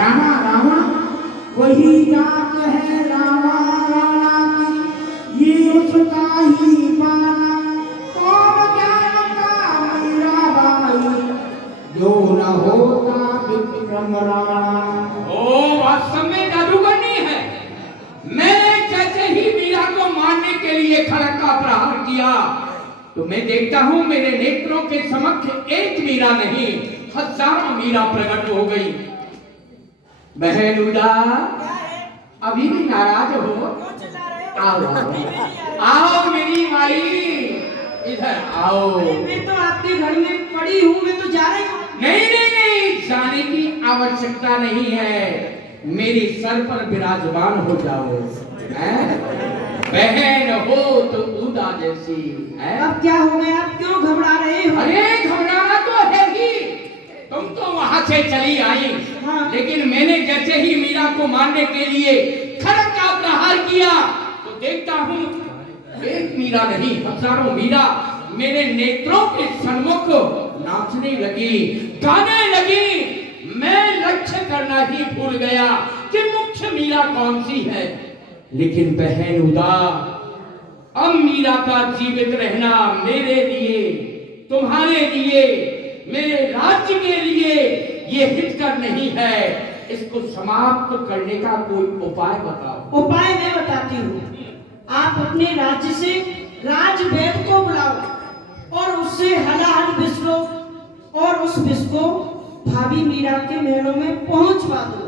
राणा रावण वही जात है रामा राणा की, ये उसका ही पाना, कौन ज्ञान का मीराबाई, जो न होता विक्रम राणा। ओ वास्तव में जादूगरनी है। मैंने जैसे ही मीरा को मारने के लिए खड़ग का प्रहार किया तो मैं देखता हूं मेरे नेत्रों के समक्ष एक मीरा नहीं हजारों मीरा प्रकट हो गई। बहन उदा, अभी भी नाराज हो? आओ आओ आओ मेरी माई, इधर आओ। मैं तो आपके घर में पड़ी हूँ, मैं तो जा रही हूँ। नहीं नहीं नहीं, जाने की आवश्यकता नहीं है, मेरी सर पर विराजमान हो जाओ। बहन हो तो उदा जैसी है। अब क्या हो गया, आप क्यों घबरा रहे हो? अरे घबराना तो है ही, तुम तो वहां से चली आई। हाँ। लेकिन मैंने जैसे ही मीरा को मारने के लिए खड़ग का प्रहार किया तो देखता हूँ एक मीरा नहीं हजारों मीरा मेरे नेत्रों के सन्मुख नाचने लगी, गाने लगी। मैं लक्ष्य करना ही भूल गया कि मुख्य मीरा कौन सी है। लेकिन बहन उदा, अब मीरा का जीवित रहना मेरे लिए, तुम्हारे लिए, मेरे राज्य के लिए ये हितकर नहीं है। इसको समाप्त करने का कोई उपाय बताओ। उपाय मैं बताती हूँ। आप अपने राज्य से राजवेद को बुलाओ और उससे हलाहल विष लो और उस विष को भाभी मीरा के महलों में पहुंचवा दो।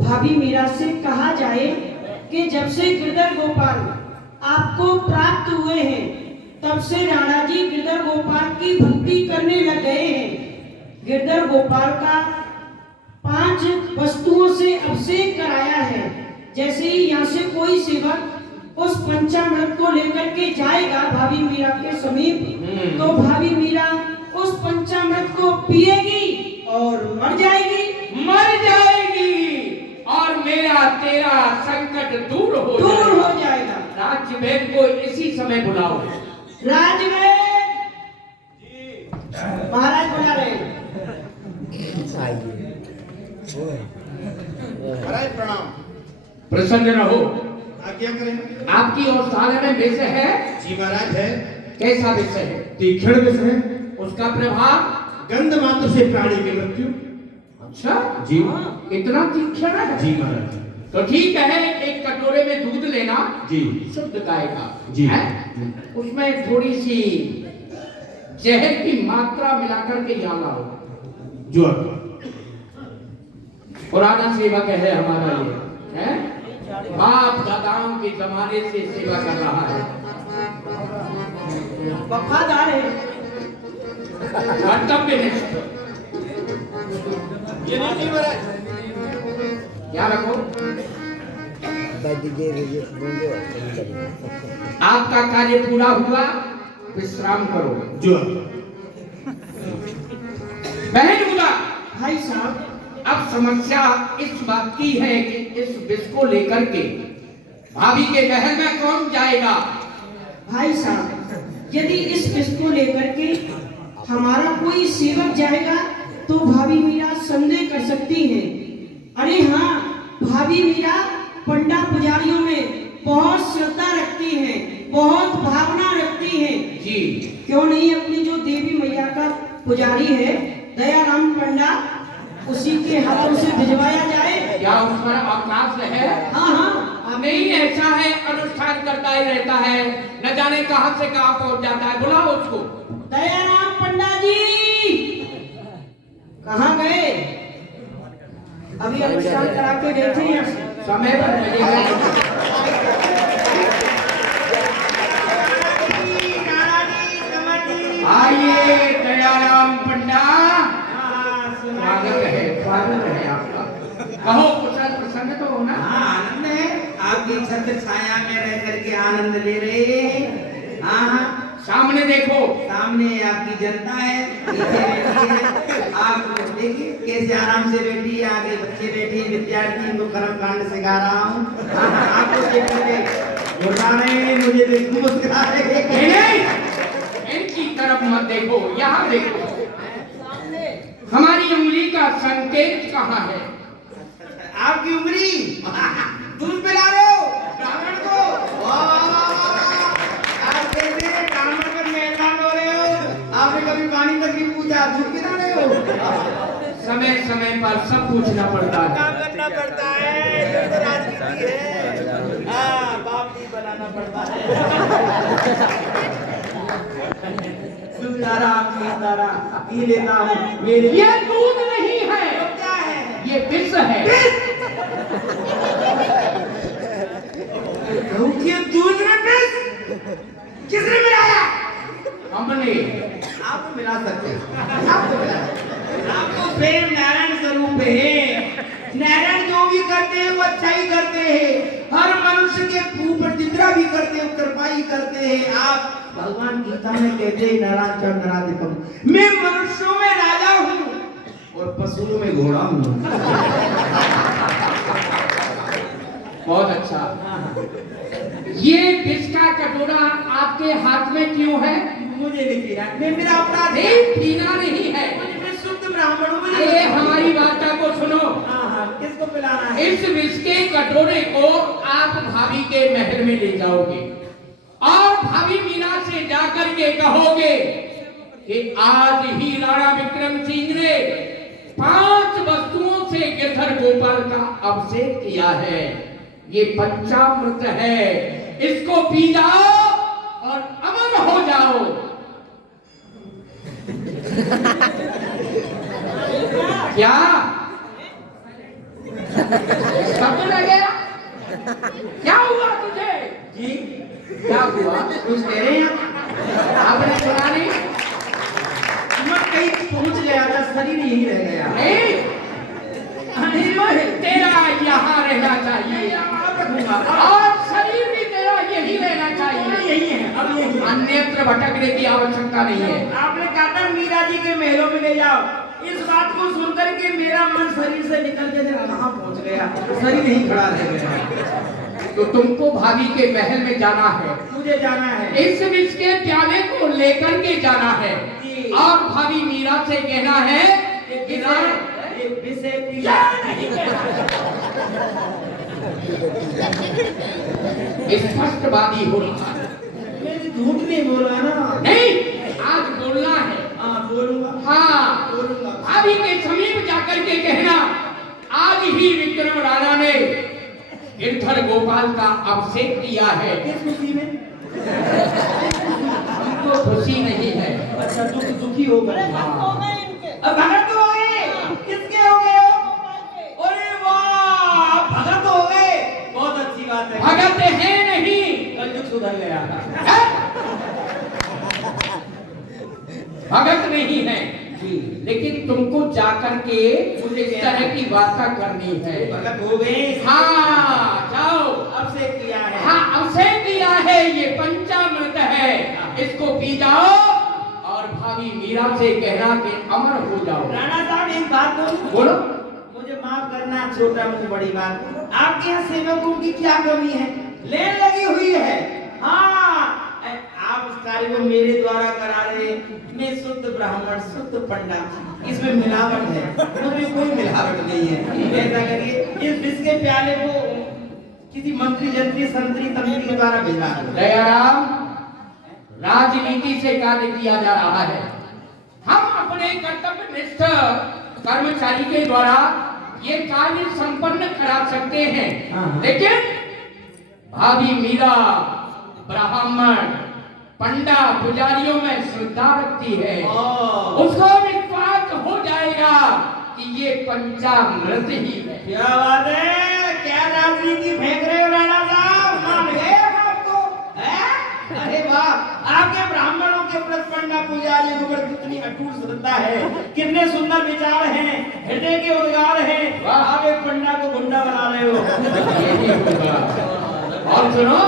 भाभी मीरा से कहा जाए कि जब से गिरधर गोपाल आपको प्राप्त हुए हैं तब से राणा जी गिरधर गोपाल की भक्ति करने लग गए हैं। गिरधर गोपाल का 5 वस्तुओं से अभिषेक कराया है। जैसे ही यहाँ से कोई सेवक उस पंचामृत को लेकर के जाएगा भाभी मीरा के समीप, तो भाभी मीरा उस पंचामृत को पिएगी और मर जाएगी। मर जाएगी और मेरा तेरा संकट दूर हो जाएगा। राजवेद को इसी समय बुलाओ। राजवेद महाराज बुला रहे। महाराज प्रणाम। प्रसन्न रहो। क्या करें? आपकी औषधालय में विष है? जी महाराज है। कैसा विष है? तीक्ष्ण विष है। उसका प्रभाव? गंध मात्र से प्राणी की मृत्यु। अच्छा जी। इतना तीक्ष्ण है? जी महाराज। तो ठीक है, एक कटोरे में दूध लेना। जी। शुद्ध गाय का। जी। उसमें थोड़ी सी जहर की मात्रा मिलाकर के यहाँ लाओ। जो पुराना सेवक है हमारा ये, है? बाप दादाओं के जमाने से सेवा कर रहा है, वफादार है, कर्तव्यनिष्ठ। ये नहीं महाराज। क्या रखो? आपका कार्य पूरा हुआ, विश्राम करो। जो बहन बुला। भाई साहब, अब समस्या इस बात की है कि इस विष को लेकर के भाभी के महल में कौन जाएगा? भाई साहब, यदि इस विष को लेकर के हमारा कोई सेवक जाएगा तो भाभी मीरा संदेह कर सकती है। अरे हाँ, भाभी मीरा पंडा पुजारियों में बहुत श्रद्धा रखती हैं, बहुत भावना रखती हैं। जी। क्यों नहीं अपनी जो देवी मैया का पुजारी है दयाराम पंडा, उसी के हाथों से भिजवाया जाए। क्या उस पर अवकाश है? हाँ हाँ, नहीं, ऐसा है, अनुष्ठान करता ही रहता है, न जाने कहां से कहां पहुंच जाता है। बुलाओ उसको। दयाराम पंडा जी कहाँ गए? अभी अनुष्ठान करा के गए थे यहाँ से। समय पर मिलेगा। आइए दयाराम पंडा, स्वागत है आपका। कहो कुशल प्रसन्न तो हो ना? आनंद है, आपकी छत्र छाया में रह करके आनंद ले रहे हैं। हाँ, सामने देखो। सामने आपकी जनता है, पीछे बैठी है। आप देखिए कैसे आराम से बैठी है, आगे बच्चे बैठे, विद्यार्थी इनको कर्म कांड सिखा रहा हूँ। आपको देख करके मुस्कुरा रहे हैं, मुझे देख मुस्कुरा रहे हैं। इनकी तरफ मत देखो, यहाँ देखो। हमारी उंगली का संकेत कहाँ है? आपकी उंगली दूध पिला रहे हो ब्राह्मण को। वाह वाह वाह वाह। आप कैसे ब्राह्मण पर मेहमान हो रहे हो। आपने कभी पानी तक नहीं पूछा, दूध पिला रहे हो। समय समय पर सब पूछना पड़ता है। काम करना पड़ता है, ये तो राजनीति है। हाँ, बाप नहीं बनाना पड़ता है। दूध ला रहा, आपकी ला रहा, पी लेता हूँ। मेरे ये दूध नहीं है, तो क्या है? ये विष है। कहूँ कि ये दूध में विष किसने मिलाया? हमने। आप मिला सकते हैं, आप तो मिला सकते हैं। आपको प्रेम नारायण स्वरूप है। नारायण जो भी करते हैं वो अच्छा ही करते हैं। हर मनुष्य के ऊपर जितना भी करते हैं कृपा ही करते हैं। आप भगवान गीता में कहते हैं नारायण च नराधिपम, मैं मनुष्यों में राजा हूँ और पशुओं में घोड़ा हूँ। बहुत अच्छा। ये विष का कटोरा आपके हाथ में क्यों है? मुझे नहीं पीना, मैं मेरा अपराध है। नहीं, पीना नहीं है। मैं शुद्ध ब्राह्मण हूँ, मुझे ये हमारी वार्ता को सुनो। हाँ हाँ, किसको पिलाना है? इस विष के कटोरे को आप भाभी के महल में ले जाओगे और भाभी मीरा से जाकर के कहोगे कि आज ही राणा विक्रम सिंह ने 5 वस्तुओं से गिरधर गोपाल का अभिषेक किया है। ये पंचामृत है, इसको पी जाओ और अमर हो जाओ। क्या सब लगे? क्या हुआ तुझे? जी क्या हुआ? कुछ दे रहे हैं आपने सुना नहीं? मैं कहीं पहुंच गया था, शरीर यही रह गया। नहीं, तेरा यहाँ रहना चाहिए और शरीर भी तेरा यही रहना चाहिए। यही है, अब यही है। अन्यत्र भटकने की आवश्यकता नहीं है। आपने कहा था मीरा जी के महलों में ले जाओ। इस बात को सुनकर के मेरा मन शरीर से निकल के कहाँ पहुंच गया, शरीर यहीं खड़ा रह गया। तो तुमको भाभी के महल में जाना है, मुझे जाना है। इस विष के प्याले को लेकर के जाना है जी। और भाभी मीरा से कहना है कि ये विषय पीला नहीं स्पष्टवादी हो रहा है। मैं झूठ नहीं बोला ना। नहीं, आज बोलना है। हाँ बोलूंगा, हाँ, बोलूंगा। भाभी के समीप जाकर के कहना आज ही विक्रम राणा ने गिरधर गोपाल का अभिषेक किया है। किस खुशी में? हमको खुशी नहीं है। अच्छा, दुखी हो गए। अब भगत हो गए। किसके हो गए हो? अरे वाह, भगत हो गए, बहुत अच्छी बात है। भगत है नहीं, कलयुग सुधर गया था। भगत नहीं है लेकिन तुमको जाकर के मुझे इस तरह की वार्ता करनी है। भगत हो गए। हाँ, जाओ। अभिषेक किया है। हाँ, अभिषेक किया है, ये पंचामृत है, इसको पी जाओ और भाभी मीरा से कहना कि अमर हो जाओ। राणा साहब एक बात बोलो। मुझे माफ करना, छोटा मुंह बड़ी बात। आपके यहाँ सेवकों की क्या कमी है? लेन लगी हुई है। हाँ, आप इस कार्य को मेरे द्वारा करा रहे। मैं शुद्ध ब्राह्मण, शुद्ध पंडा, इसमें मिलावट है, मुझे कोई मिलावट नहीं है। ऐसा करिए, इस विष के प्याले को किसी मंत्री जंत्री संतरी तंत्री के द्वारा भिजवा दो। दयाराम, राजनीति से कार्य किया जा रहा है। हम अपने कर्तव्यनिष्ठ कर्मचारी के द्वारा ये कार्य संपन्न करा सकते हैं, लेकिन भाभी मीरा ब्राह्मण पंडा पुजारियों में श्रद्धा रखती है, उसको विश्वास हो जाएगा कि ये पंचामृत ही है। क्या बात है, क्या राजनीति फेंक रहे हो राणा साहब? मान गए हम आपको, हैं? अरे वाह, आपके ब्राह्मणों के प्रति पंडा पुजारियों के ऊपर कितनी अटूट श्रद्धा है, कितने सुंदर विचार हैं, हृदय के उद्गार हैं। आप एक पंडा को गुंडा बना रहे हो। और सुनो,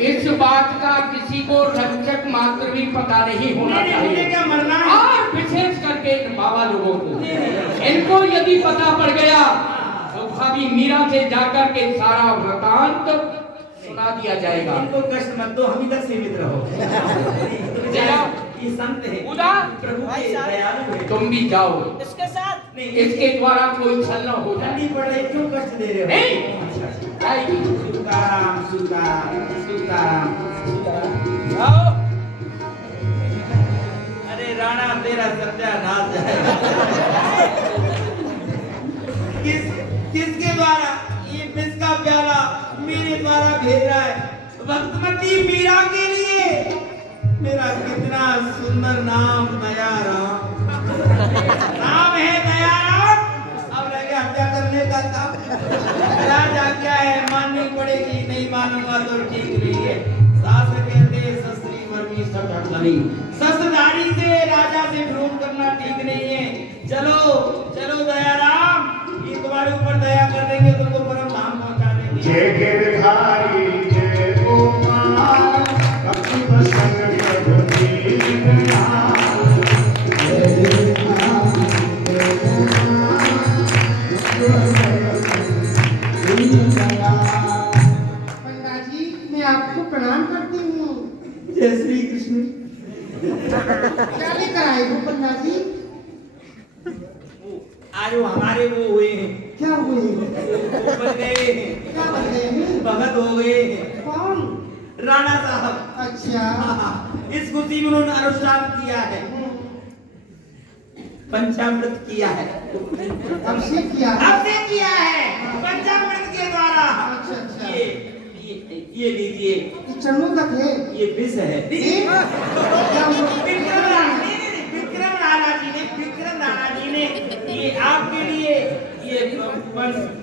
इस बात का किसी को रंजक मात्र भी पता नहीं होना चाहिए। क्या मरना है? और विशेष करके इन बाबा लोगों को, इनको यदि पता पड़ गया तो भाभी मीरा से जाकर के सारा वृतांत सुना दिया जाएगा। इनको कष्ट मत दो, हम इधर सीमित रहो। जाओ। ये संत है, उदा प्रभु के दयालु है। तुम भी जाओ, इसके साथ नहीं, इसके द्वारा कोई छल न हो जाए। ठंडी पड़ रही, क्यों कष्ट दे रहे हो? नहीं जाएगी। सीताराम सीताराम सीताराम सीताराम। जाओ। अरे राणा तेरा सत्यानाश जाएगा। किसके द्वारा ये विष का प्याला मेरे द्वारा भेज रहा है? भक्तमती मीरा के लिए। मेरा कितना सुंदर नाम दयाराम, नाम है दयाराम। अब लगे हत्या करने का काम। राजा क्या है, माननी पड़ेगी, नहीं मानूंगा तो ठीक नहीं है। सास कहते सस्त्री वर्मी सटकरी, ससुरारी से राजा से विरोध करना ठीक नहीं है। चलो चलो दयाराम, ये तुम्हारे ऊपर दया कर देंगे, तुमको परम धाम पहुंचा देंगे। जय गिरधारी जय गोपाल कपि बसन प्रभु दीननाथ। जय गिरधारी जय गोपाल पंडा जी मैं आपको प्रणाम करती हूँ। जय श्री कृष्ण। क्या लेकर आए हो पंडा जी? आज वो हमारे वो हुए हैं, क्या हुए? बन गए हैं, क्या बन गए हैं? भगत हो गए हैं। कौन? राणा साहब। अच्छा। हाँ, इस खुशी में उन्होंने अनुष्ठान किया है, पंचामृत किया है। अब से किया है? अब से किया है पंचामृत के द्वारा। अच्छा, अच्छा। ये लीजिए, ये चन्नू तक है? ये विष है। क्या हुआ? विक्रम राणा जी ने ये आपके लिए ये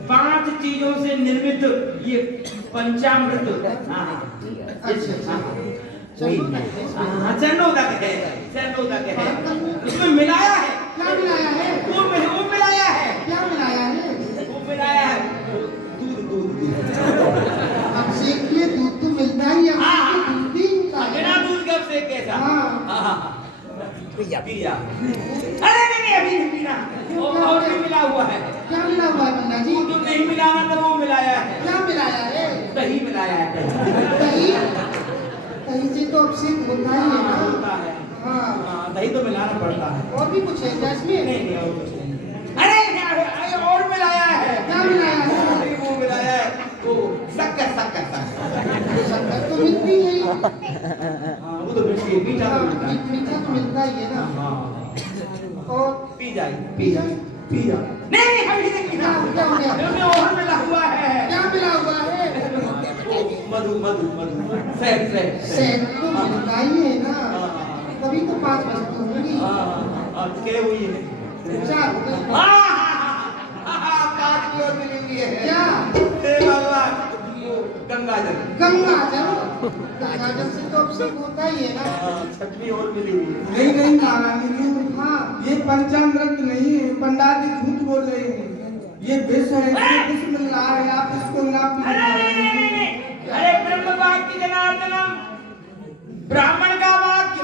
5 चीजों से निर्मित ये पंचामृत। अच्छा। चन्नोदक है, उसमें मिलाया है। क्या मिलाया है? वो मिलाया है। क्या मिलाया है? वो मिलाया है दूध। अब से के दूध तो मिलता ही है, हाँ। अब से दूध ही मिलता है। बिना दूध कब से कैसा? हाँ। पिया। अरे नहीं अभी नहीं पीना, और भी मिला हुआ है। क्या मिला हुआ है पंडा जी? वो जो नहीं मिलाना था वो मिलाया है। क्या मिलाया है? दही मिलाया है। दही? दही से तो अब से होता ही है ना। होता है। हाँ। दही तो मिलाना पड़ता है। और भी कुछ है क्या इसमें? नहीं और कुछ नहीं। अरे और मिलाया है। क्या मिलाया है? अरे वो मिलाया है वो शक्कर। शक्कर तो मिलती है ही। हाँ वो तो मीठी मीठा तो मिलता है। मीठा तो मिलता ही है ना। हाँ और पी जा। नहीं अभी नहीं पीना। क्या हो गया? उसमें और मिला हुआ है। क्या मिला हुआ है? मधु शहद शहद तो मिलता ही है ना, तभी तो 5 वस्तु होंगी। क्या हुई है? 4 हो गई। 5 की और मिली हुई है। क्या? हे भगवान, वो गंगाजल गंगाजल से तो अब से होता ही है ना। छठवीं और मिली हुई है। नहीं नारायणी, हाँ ये पंचामृत नहीं है, पंडित जी झूठ बोल रहे हैं। ये विष है, ये विष मिल रहा है, आप इसको ना नहीं। अरे ब्रह्म वाक्य जनार्दनम, ब्राह्मण का वाक्य,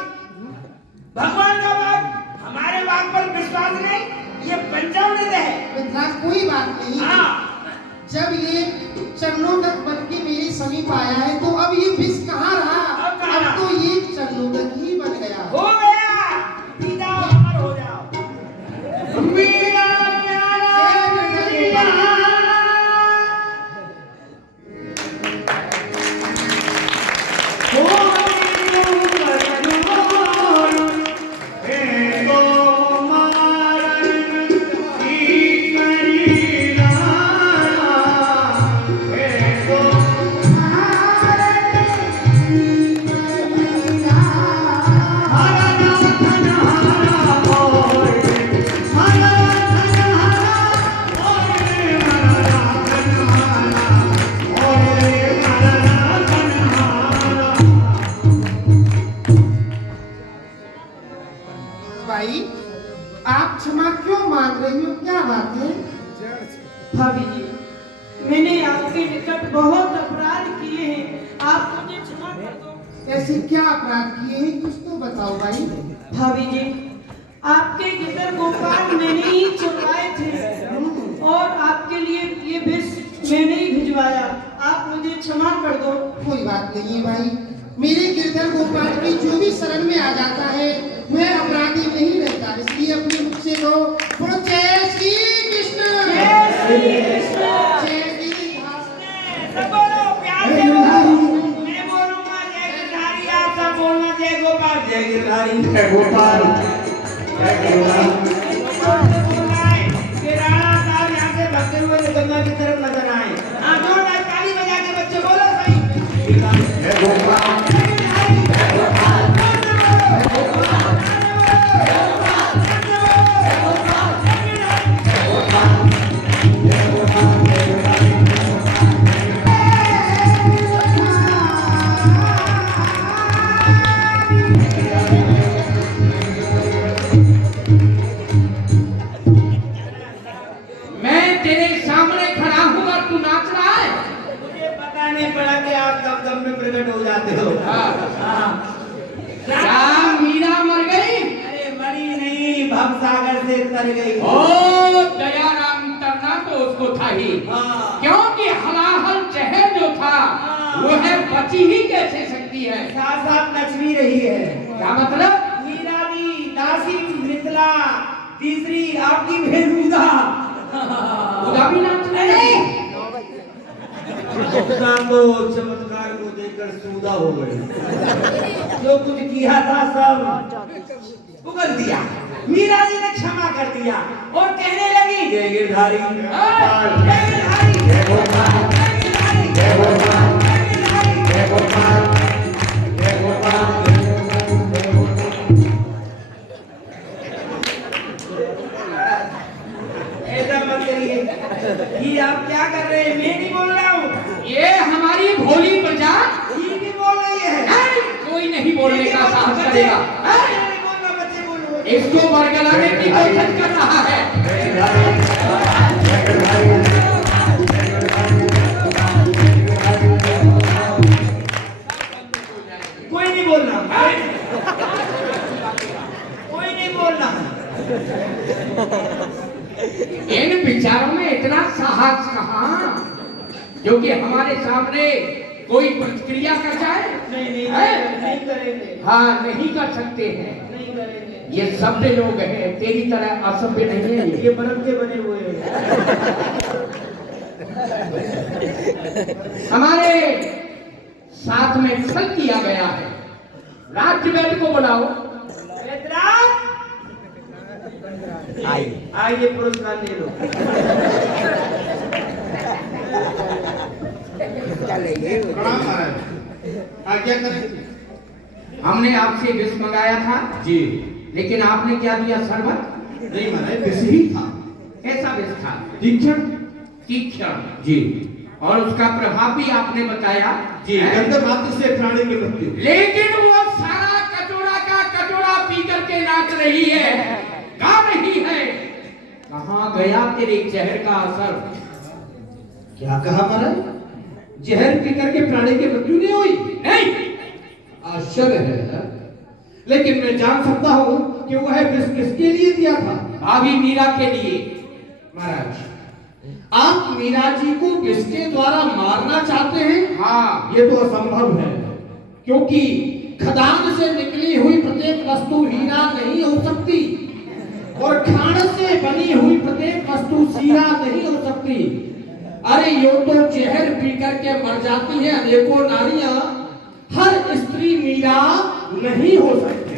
भगवान का वाक्य, हमारे वाक्य पर विश्वास नहीं, ये पंचामृत है। विद्वान कोई बात नहीं। हाँ। जब ये चरणों तक बन के मेरे समीप आया है तो अब ये विष कहाँ रहा? अब कहाँ रहा? तो ये चरणों तक ही बन गया। हो गया, पी जाओ, अमर हो जाओ। मीरा प्यारा मीरा। भाई आप क्षमा क्यों मांग रही हो, क्या बात है? भाभी जी, मैंने आपके निकट बहुत अपराध किए हैं, आप मुझे क्षमा कर दो। ऐसे क्या अपराध किए हैं, कुछ तो बताओ भाई। भाभी जी, आपके गिदर गोपाल मैंने ही चुराए थे और आपके लिए ये विष मैंने ही भिजवाया, आप मुझे क्षमा कर दो। कोई बात नहीं है भाई, मेरे गिरधर गोपाल की जो भी शरण में आ जाता है वह अपराधी नहीं रहता। इसलिए अपने मुख से कहो बोलो जय श्री कृष्ण। जय गिरिधारी। सब बोलो प्यार से बोलो। मैं बोलूंगा जय गिरधारी, आप सब बोलना जय गोपाल। जय गिरधारी, जय गोपाल, जय गोपाल। बोलना है कि राणा साहब यहाँ से भागते हुए गंगा की तरफ नजर आए। हाँ, जोरदार ताली बजा के बच्चे बोलो सही। जय गोपाल, मैं तेरे सामने खड़ा हूँ और तू नाच रहा है। मुझे पता नहीं पड़ा कि आप कब कब में प्रकट हो जाते हो। हाँ। क्या मीरा मर गई? अरे मरी नहीं, भवसागर से तर गई। ओ दयाराम तरना तो उसको था ही, हाँ। क्योंकि हलाहल जहर जो था हाँ। वो है बची ही कैसे सकती है। साथ साथ नच भी रही है। क्या मतलब? मीरा दी, दासी मिथिला, तीसरी आपकी बेहुदा। खुदा भी नाच रही है। तो चमत्कार को देखकर सूदा हो गए। जो कुछ किया था सब उगल दिया। मीरा जी ने क्षमा कर दिया और कहने लगी जय गिरधारी, जय गिरधारी, जय गोपाल, जय गिरधारी, जय गोपाल, जय गिरधारी। जय गोपाल, जय गोपाल। ऐसा मत करिए। ये आप क्या कर रहे हैं? मैं नहीं बोल रहा हूँ, ये हमारी भोली प्रजा ये भी बोल रही है। कोई नहीं बोलने का साहस बच्चे- करेगा। बच्चे नहीं बोलना, बच्चे बोलो। इसको बरगलाने की कोशिश कर रहा है। कोई नहीं बोलना, कोई नहीं बोलना। इन विचारों में इतना साहस कहाँ, जो कि हमारे सामने कोई प्रतिक्रिया कर जाए? नहीं हैं? नहीं करेंगे, हाँ, नहीं कर सकते हैं। नहीं करेंगे। ये सभ्य लोग हैं, तेरी तरह असभ्य नहीं है ये। ये बर्फ के बने हुए हैं। हमारे साथ में छल किया गया है। राज्यवेद को बुलाओ। वेदराज, आइए पुरस्कार ले लो। प्रणाम महाराज, आज्ञा करें। हमने आपसे विष मंगाया था जी लेकिन आपने क्या दिया? शरबत? नहीं महाराज, विष ही था। कैसा विष था? तीक्ष्ण। तीक्ष्ण। जी और उसका प्रभाव भी आपने बताया। जी, हैं? गंध मात्र से प्राणी की मृत्यु। लेकिन वो सारा कटोरा का कटोरा पी करके नाच रही है, गा रही है। कहाँ गया तेरे जहर का असर? क्या कहा महाराज? जहर पी करके प्राणी की मृत्यु नहीं हुई? नहीं, आश्चर्य है, लेकिन मैं जान सकता हूँ कि वह विष किसके लिए दिया था? भाभी मीरा के लिए। महाराज, आप मीरा जी को विष के द्वारा मारना चाहते हैं? हाँ, ये तो असंभव है, क्योंकि खदान से निकली हुई प्रत्येक वस्तु हीरा नहीं हो सकती और खान से बनी हुई प्रत्येक वस्तु शीरा नहीं हो सकती। अरे यो तो जहर पी करके मर जाती है अनेकों नारियां, हर स्त्री मीरा नहीं हो सकती।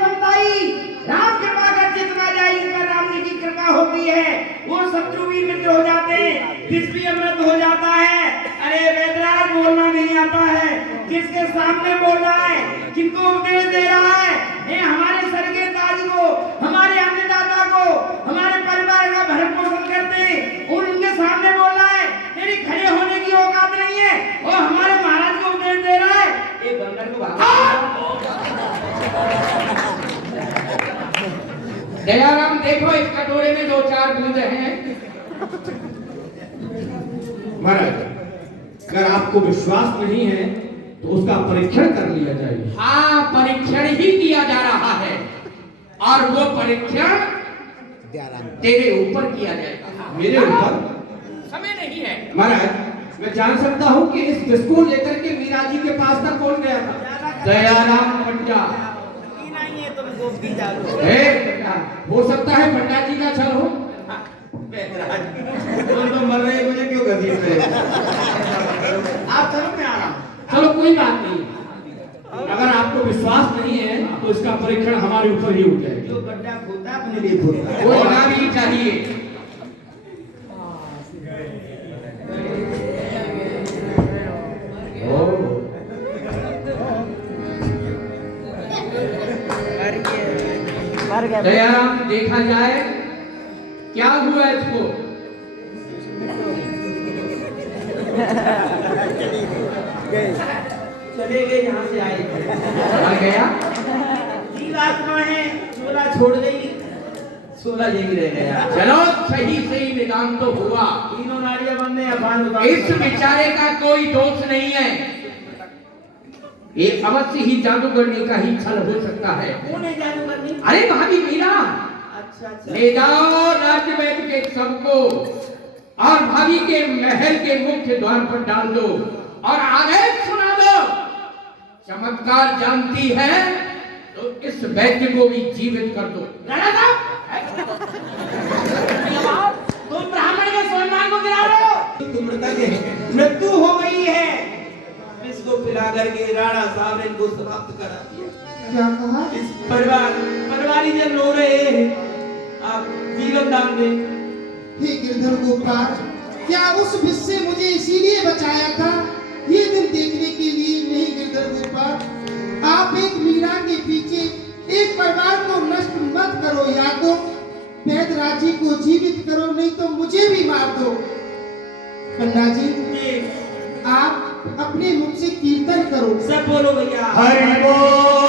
राम कृपा कर जितना जाए इस पर राम जी की कृपा होती है। वो शत्रु भी मित्र हो जाते हैं, विष भी अमृत हो जाता है। अरे वेदराज, बोलना नहीं आता है, किसके सामने बोल रहा है, किनको उपदेश दे रहा है? ये हमारे सर के ताज को, हमारे अन्नदाता को, हमारे परिवार का भरण पोषण करते और उनके सामने बोल रहा है तेरी खड़े होने की औकात नहीं है और हमारे महाराज को उपदेश दे रहा है। ये बंदर को दयाराम देखो, इस कटोरे में 2-4 बूंद हैं। महाराज, अगर आपको विश्वास नहीं है तो उसका परीक्षण कर लिया जाए। हाँ, परीक्षण ही किया जा रहा है। और वो परीक्षण तेरे ऊपर किया जाएगा। मेरे ऊपर? समय नहीं है। महाराज मैं जान सकता हूँ कि इस बिस्को लेकर के मीरा जी के पास तक कौन गया था? दयाराम पंडा। हो सकता है पंडा जी का छल हो। तुम तो मर रहे, मुझे क्यों घसीट रहे हो? आप चलो, मैं आ रहा हूँ। चलो कोई बात नहीं, अगर आपको विश्वास नहीं है तो इसका परीक्षण हमारे ऊपर ही हो जाएगा। जो गड्ढा खोदता है अपने लिए खोदता है। वो होना भी चाहिए। दयाराम देखा जाए क्या हुआ इसको। चले गए जहाँ से आए थे। आ गया। तीन आत्मा है, 16 छोड़ गई, 16 यही रह गया। चलो सही सही निदान तो हुआ। तीनों नारियां बंद हैं, अफान उतार। इस बेचारे का कोई दोष नहीं है, ये अवश्य ही जादूगरनी का ही छल हो सकता है। कौन है जादूगरनी? अरे भाभी मीरा, अच्छा। ले जाओ राज्यवैद के सबको और भाभी के महल के मुख्य द्वार पर डाल दो और आदेश सुना दो। चमत्कार जानती है तो इस वैद्य को भी जीवित कर दो। तुम ब्राह्मण के सम्मान को गिरा रहे हो। तुम मृत्यु हो गई है, इसको पिला करके राणा साहब ने इनको समाप्त करा दिया। क्या कहा? इस परिवारी जन रो रहे हैं, आप जीवन दान दें। हे गिरधर गोपाल, क्या उस विष से मुझे इसीलिए बचाया था, ये दिन देखने के लिए? नहीं गिरधर गोपाल, आप एक मीरा के पीछे एक परिवार को नष्ट मत करो, या तो वैदराजी को जीवित करो, नहीं तो मुझे भी मार दो। पंडा जी, आप अपने मुख से कीर्तन करो। सब बोलो भैया। हरि बोल।